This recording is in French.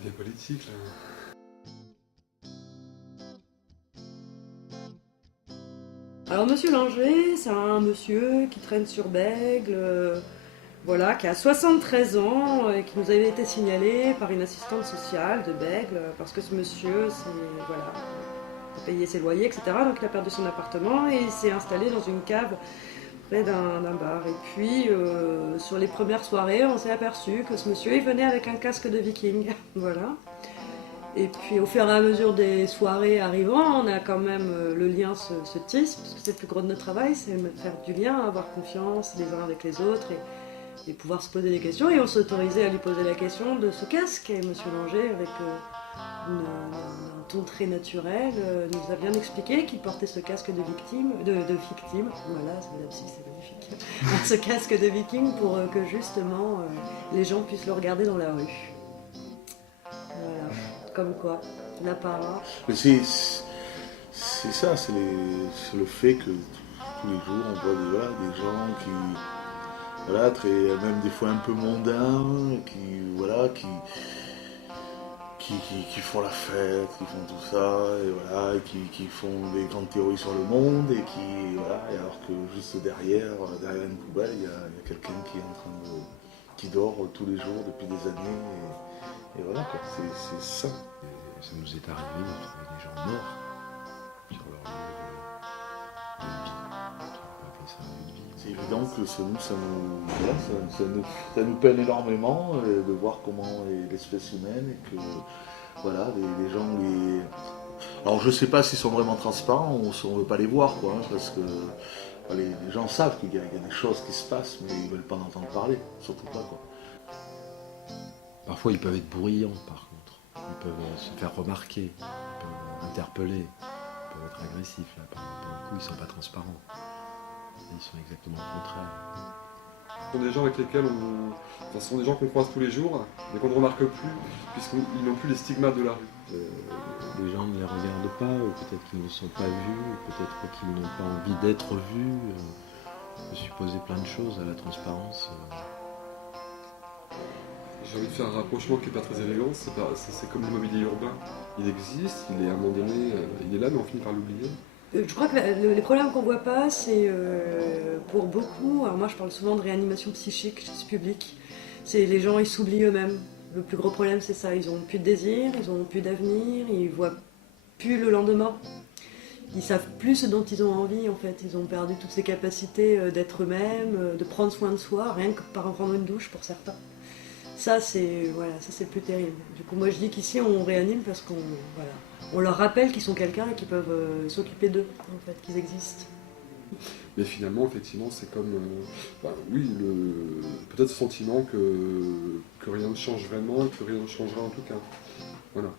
C'est bien politique, là. Alors Monsieur Langer, c'est un monsieur qui traîne sur Bègle, voilà, qui a 73 ans et qui nous avait été signalé par une assistante sociale de Bègle parce que ce monsieur, voilà, il payait ses loyers, etc. Donc il a perdu son appartement et il s'est installé dans une cave près d'un bar. Et puis sur les premières soirées, on s'est aperçu que ce monsieur, il venait avec un casque de viking, voilà. Et puis au fur et à mesure des soirées arrivant, on a quand même le lien se tisse, parce que c'est le plus gros de notre travail, c'est faire du lien, avoir confiance les uns avec les autres et pouvoir se poser des questions. Et on s'autorisait à lui poser la question de ce casque. Et Monsieur Langer, avec un ton très naturel, nous a bien expliqué qu'il portait ce casque de victime, voilà, c'est magnifique, ce casque de viking pour que justement les gens puissent le regarder dans la rue. Voilà, comme quoi, la parole. Mais c'est ça, c'est le fait que tous les jours on voit des gens qui, voilà, très, même des fois un peu mondains, qui, voilà, qui font la fête, qui font tout ça, et voilà, qui font des grandes théories sur le monde, et qui, voilà, et alors que juste derrière une poubelle, il y a quelqu'un qui est en train de, qui dort tous les jours depuis des années, et voilà, quoi, c'est ça. Et ça nous est arrivé de trouver des gens morts sur leur lieu de vie. On peut appeler ça un lieu de vie. C'est évident que voilà, ça nous peine énormément de voir comment est l'espèce humaine et que voilà, les gens Alors je sais pas s'ils sont vraiment transparents ou si on veut pas les voir, quoi, hein, parce que les gens savent qu'il y a des choses qui se passent, mais ils veulent pas en entendre parler, surtout pas, quoi. Parfois ils peuvent être bruyants par contre. Ils peuvent se faire remarquer, ils peuvent interpeller, ils peuvent être agressifs. Là, pour le coup, ils sont pas transparents. Ils sont exactement le contraire. Ce sont des gens avec lesquels ce sont des gens qu'on croise tous les jours, mais qu'on ne remarque plus, puisqu'ils n'ont plus les stigmates de la rue. Les gens ne les regardent pas, ou peut-être qu'ils ne sont pas vus, ou peut-être qu'ils n'ont pas envie d'être vus. On peut supposer plein de choses à la transparence. J'ai envie de faire un rapprochement qui n'est pas très élégant, c'est comme le mobilier urbain. Il existe, il est à un moment donné, il est là, mais on finit par l'oublier. Je crois que les problèmes qu'on voit pas, c'est pour beaucoup, alors moi je parle souvent de réanimation psychique chez ce public, c'est les gens ils s'oublient eux-mêmes. Le plus gros problème c'est ça, ils ont plus de désir, ils ont plus d'avenir, ils voient plus le lendemain. Ils savent plus ce dont ils ont envie en fait, ils ont perdu toutes ces capacités d'être eux-mêmes, de prendre soin de soi, rien que par en prendre une douche pour certains. Ça c'est le plus terrible. Du coup moi je dis qu'ici on réanime parce qu'on on leur rappelle qu'ils sont quelqu'un et qu'ils peuvent s'occuper d'eux, en fait, qu'ils existent. Mais finalement, effectivement, c'est comme, oui, peut-être ce sentiment que rien ne change vraiment et que rien ne changera en tout cas. Voilà.